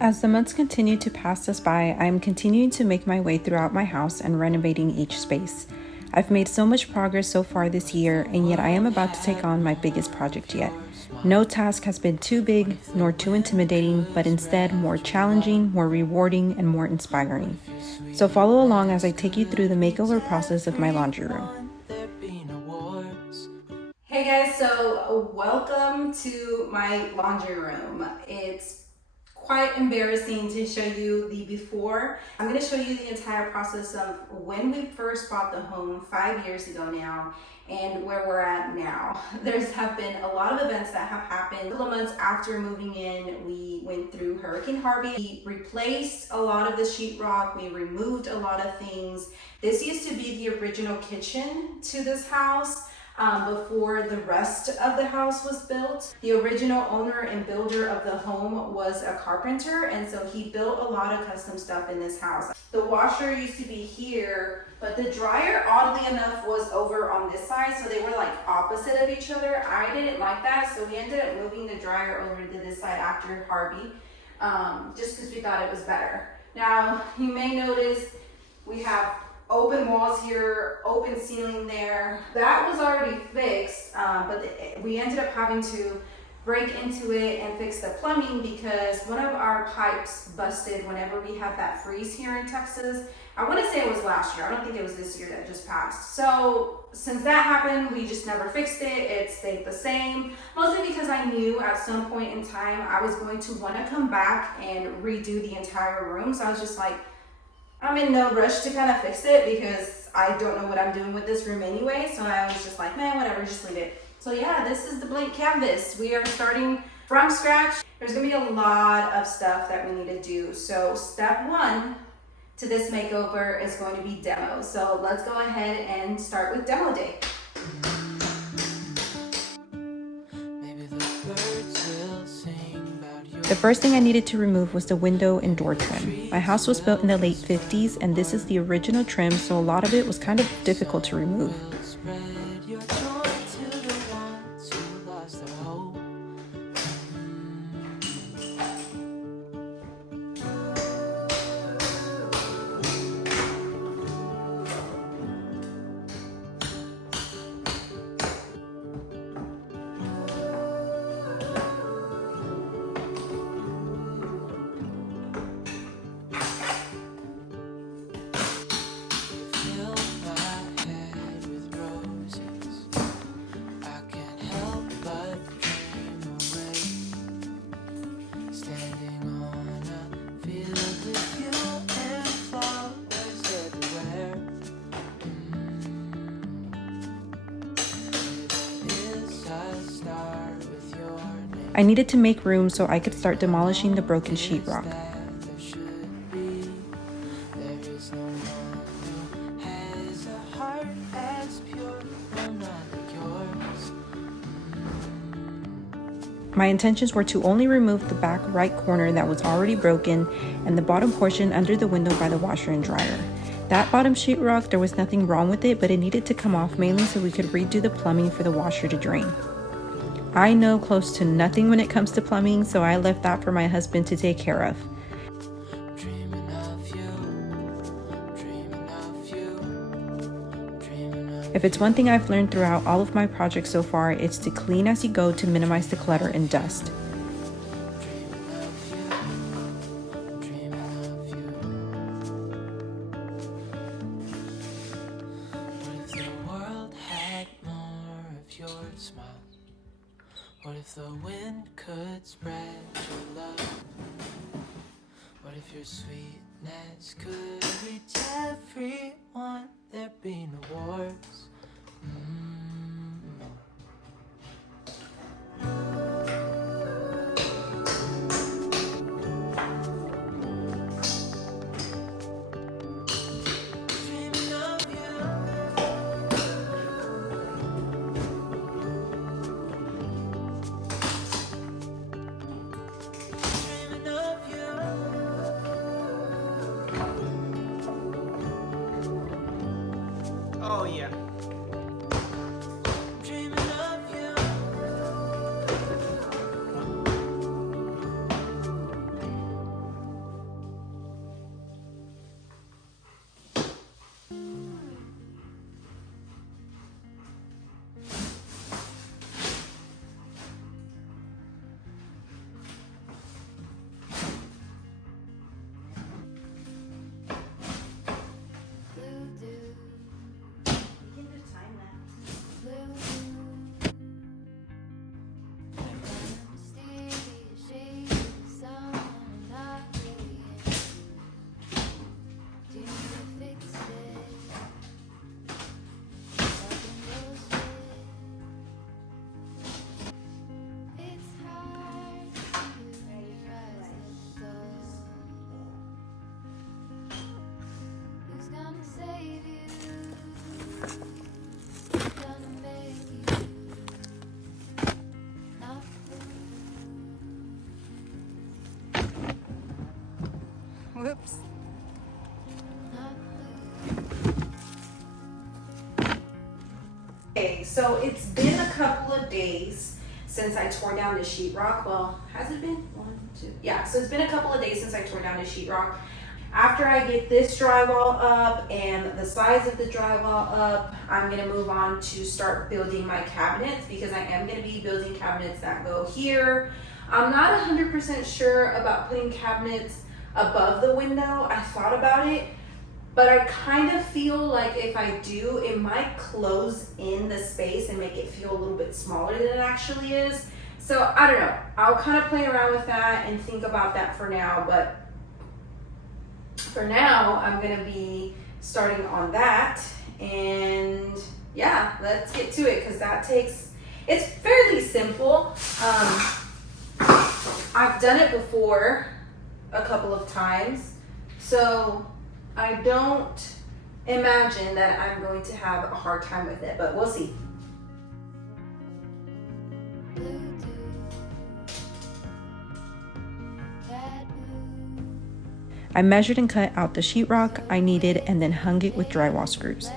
As the months continue to pass us by, I am continuing to make my way throughout my house and renovating each space. I've made so much progress so far this year, and yet I am about to take on my biggest project yet. No task has been too big nor too intimidating, but instead more challenging, more rewarding, and more inspiring. So follow along as I take you through the makeover process of my laundry room. Hey guys, so welcome to my laundry room. It's quite embarrassing to show you the before. I'm going to show you the entire process of when we first bought the home 5 years ago now and where we're at now. There's have been a lot of events that have happened. A couple of months after moving in, we went through Hurricane Harvey. We replaced a lot of the sheetrock. We removed a lot of things. This used to be the original kitchen to this house. Before the rest of the house was built. The original owner and builder of the home was a carpenter, and so he built a lot of custom stuff in this house. The washer used to be here, but the dryer, oddly enough, was over on this side, so they were like opposite of each other. I didn't like that, so we ended up moving the dryer over to this side after Harvey, just because we thought it was better. Now, you may notice we have open walls here, open ceiling there. That was already fixed, but we ended up having to break into it and fix the plumbing because one of our pipes busted whenever we had that freeze here in Texas. I want to say it was last year. I don't think it was this year that just passed. So since that happened, we just never fixed it. It stayed the same, mostly because I knew at some point in time I was going to want to come back and redo the entire room. So I was just like, I'm in no rush to kind of fix it because I don't know what I'm doing with this room anyway. So I was just like, man, whatever, just leave it. So yeah, this is the blank canvas. We are starting from scratch. There's gonna be a lot of stuff that we need to do. So step one to this makeover is going to be demo. So let's go ahead and start with demo day. The first thing I needed to remove was the window and door trim. My house was built in the late 50s, and this is the original trim, so a lot of it was kind of difficult to remove. I needed to make room so I could start demolishing the broken sheetrock. My intentions were to only remove the back right corner that was already broken and the bottom portion under the window by the washer and dryer. That bottom sheetrock, there was nothing wrong with it, but it needed to come off mainly so we could redo the plumbing for the washer to drain. I know close to nothing when it comes to plumbing, so I left that for my husband to take care of. If it's one thing I've learned throughout all of my projects so far, it's to clean as you go to minimize the clutter and dust. What if the wind could spread your love? What if your sweetness could reach everyone? There'd be no wars. Oh yeah, Whoops. Okay, so it's been a couple of days since I tore down the sheetrock. Well, has it been? 1, 2. Yeah, so it's been a couple of days since I tore down the sheetrock. After I get this drywall up and the sides of the drywall up, I'm gonna move on to start building my cabinets, because I am gonna be building cabinets that go here. I'm not 100% sure about putting cabinets above the window. I thought about it, but I kind of feel like if I do, it might close in the space and make it feel a little bit smaller than it actually is. So I don't know. I'll kind of play around with that and think about that for now. But for now, I'm gonna be starting on that. And yeah, let's get to it, because it's fairly simple. I've done it before a couple of times, so I don't imagine that I'm going to have a hard time with it, but we'll see. I measured and cut out the sheetrock I needed and then hung it with drywall screws.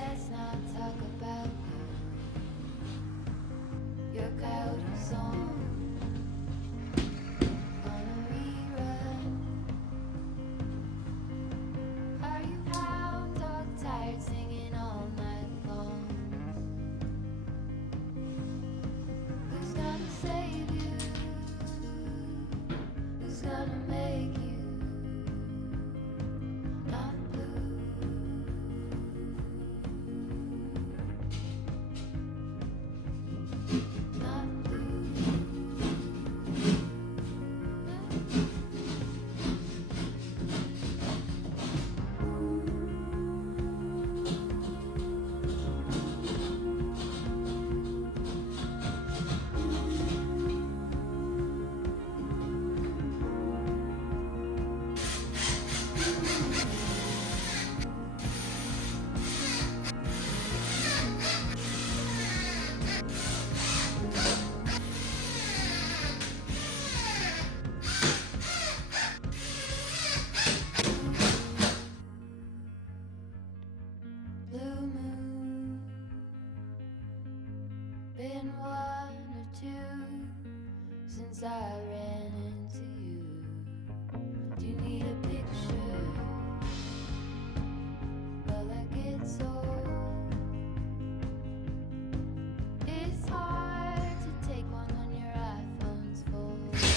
Been 1 or 2 since I ran into you. Do you need a picture? Well, I get so. It's hard to take one when your iPhone's full. Who's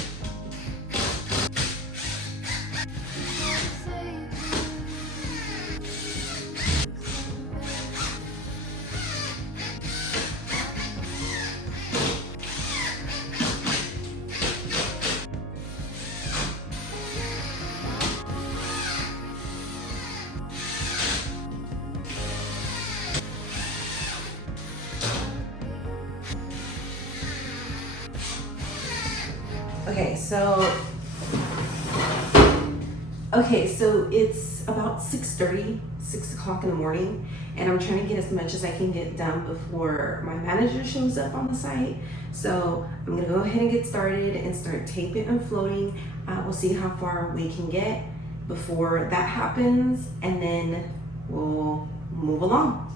gonna save you? Okay, so it's about 6:30, 6 o'clock in the morning, and I'm trying to get as much as I can get done before my manager shows up on the site. So I'm gonna go ahead and get started and start taping and floating. We'll see how far we can get before that happens, and then we'll move along.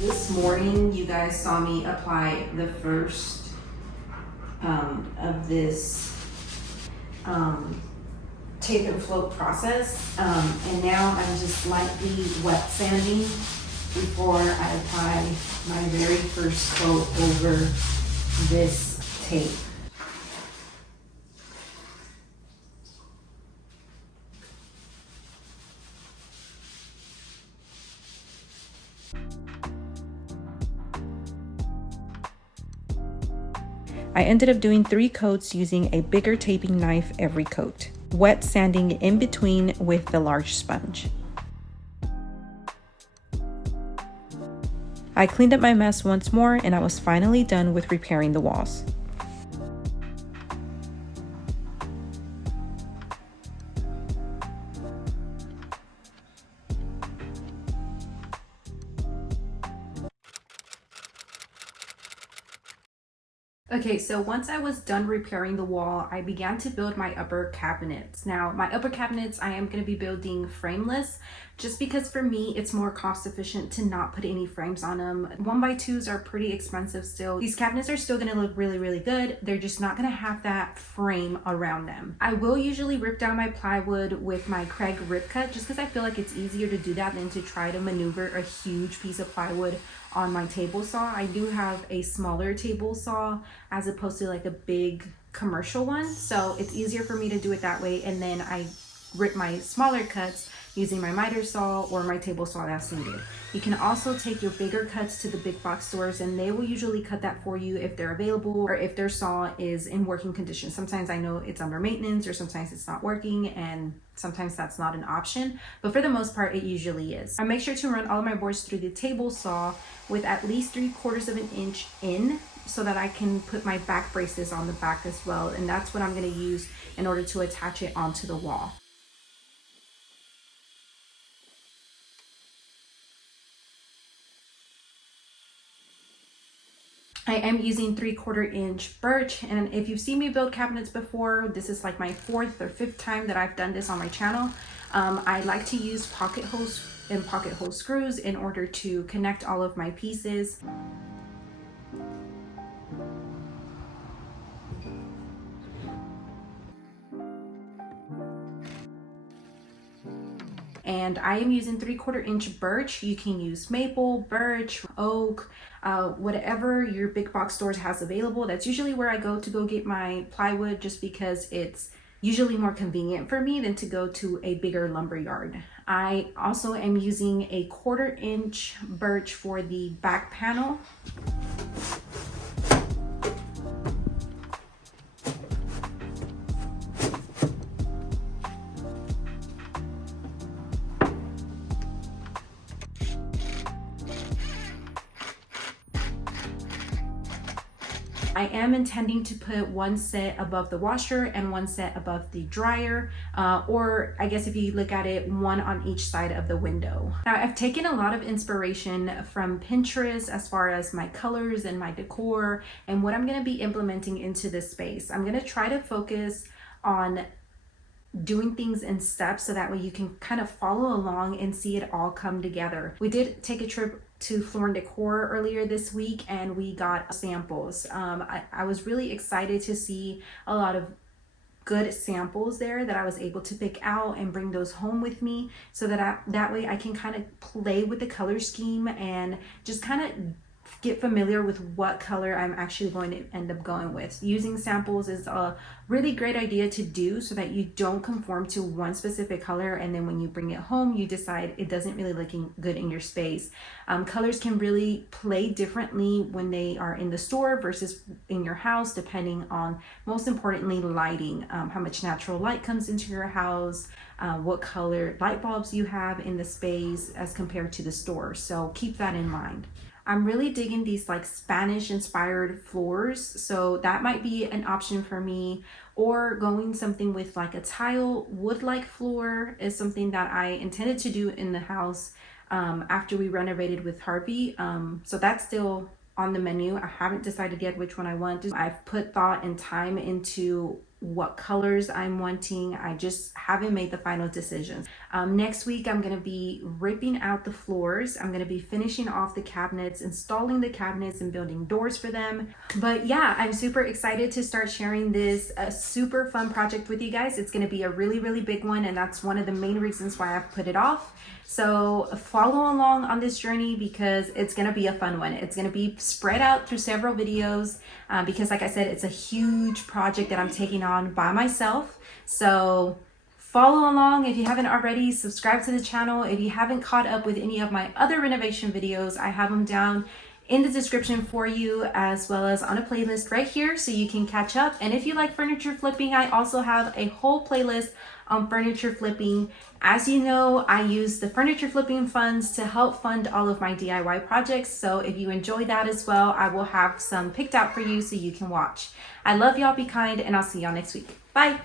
This morning, you guys saw me apply the first of this tape and float process, and now I'm just lightly wet sanding before I apply my very first coat over this tape. I ended up doing 3 coats using a bigger taping knife every coat, wet sanding in between with the large sponge. I cleaned up my mess once more and I was finally done with repairing the walls. Okay, so once I was done repairing the wall, I began to build my upper cabinets. Now, my upper cabinets, I am going to be building frameless, just because for me, it's more cost efficient to not put any frames on them. 1x2s are pretty expensive still. These cabinets are still going to look really, really good. They're just not going to have that frame around them. I will usually rip down my plywood with my Craig rip cut, just because I feel like it's easier to do that than to try to maneuver a huge piece of plywood on my table saw. I do have a smaller table saw as opposed to like a big commercial one, so it's easier for me to do it that way, and then I rip my smaller cuts using my miter saw or my table saw that's needed. You can also take your bigger cuts to the big box stores and they will usually cut that for you if they're available or if their saw is in working condition. Sometimes I know it's under maintenance or sometimes it's not working, and sometimes that's not an option, but for the most part it usually is. I make sure to run all of my boards through the table saw with at least 3/4 of an inch in, so that I can put my back braces on the back as well, and that's what I'm going to use in order to attach it onto the wall. I am using 3/4 inch birch, and if you've seen me build cabinets before, this is like my 4th or 5th time that I've done this on my channel. I like to use pocket holes and pocket hole screws in order to connect all of my pieces. And I am using 3/4 inch birch. You can use maple, birch, oak, whatever your big box stores has available. That's usually where I go to go get my plywood, just because it's usually more convenient for me than to go to a bigger lumber yard. I also am using a 1/4 inch birch for the back panel. I am intending to put one set above the washer and one set above the dryer, or I guess if you look at it, one on each side of the window. Now, I've taken a lot of inspiration from Pinterest as far as my colors and my decor and what I'm going to be implementing into this space. I'm going to try to focus on doing things in steps so that way you can kind of follow along and see it all come together. We did take a trip to Floor & Decor earlier this week and we got samples. I was really excited to see a lot of good samples there that I was able to pick out and bring those home with me, so that that way I can kind of play with the color scheme and just kind of get familiar with what color I'm actually going to end up going with. Using samples is a really great idea to do so that you don't conform to one specific color, and then when you bring it home you decide it doesn't really look good in your space. Colors can really play differently when they are in the store versus in your house, depending on, most importantly, lighting, how much natural light comes into your house, what color light bulbs you have in the space as compared to the store. So keep that in mind. I'm really digging these like Spanish inspired floors, so that might be an option for me, or going something with like a tile wood like floor is something that I intended to do in the house after we renovated with Harvey. So that's still on the menu. I haven't decided yet which one I want. I've put thought and time into what colors I'm wanting. I just haven't made the final decisions. Next week, I'm gonna be ripping out the floors. I'm gonna be finishing off the cabinets, installing the cabinets and building doors for them. But yeah, I'm super excited to start sharing this super fun project with you guys. It's gonna be a really, really big one, and that's one of the main reasons why I've put it off. So follow along on this journey because it's gonna be a fun one. It's gonna be spread out through several videos because like I said, it's a huge project that I'm taking on by myself. So follow along. If you haven't already, subscribe to the channel. If you haven't caught up with any of my other renovation videos, I have them down in the description for you, as well as on a playlist right here so you can catch up. And if you like furniture flipping, I also have a whole playlist on furniture flipping. As you know, I use the furniture flipping funds to help fund all of my DIY projects. So if you enjoy that as well, I will have some picked out for you so you can watch. I love y'all, be kind, and I'll see y'all next week. Bye.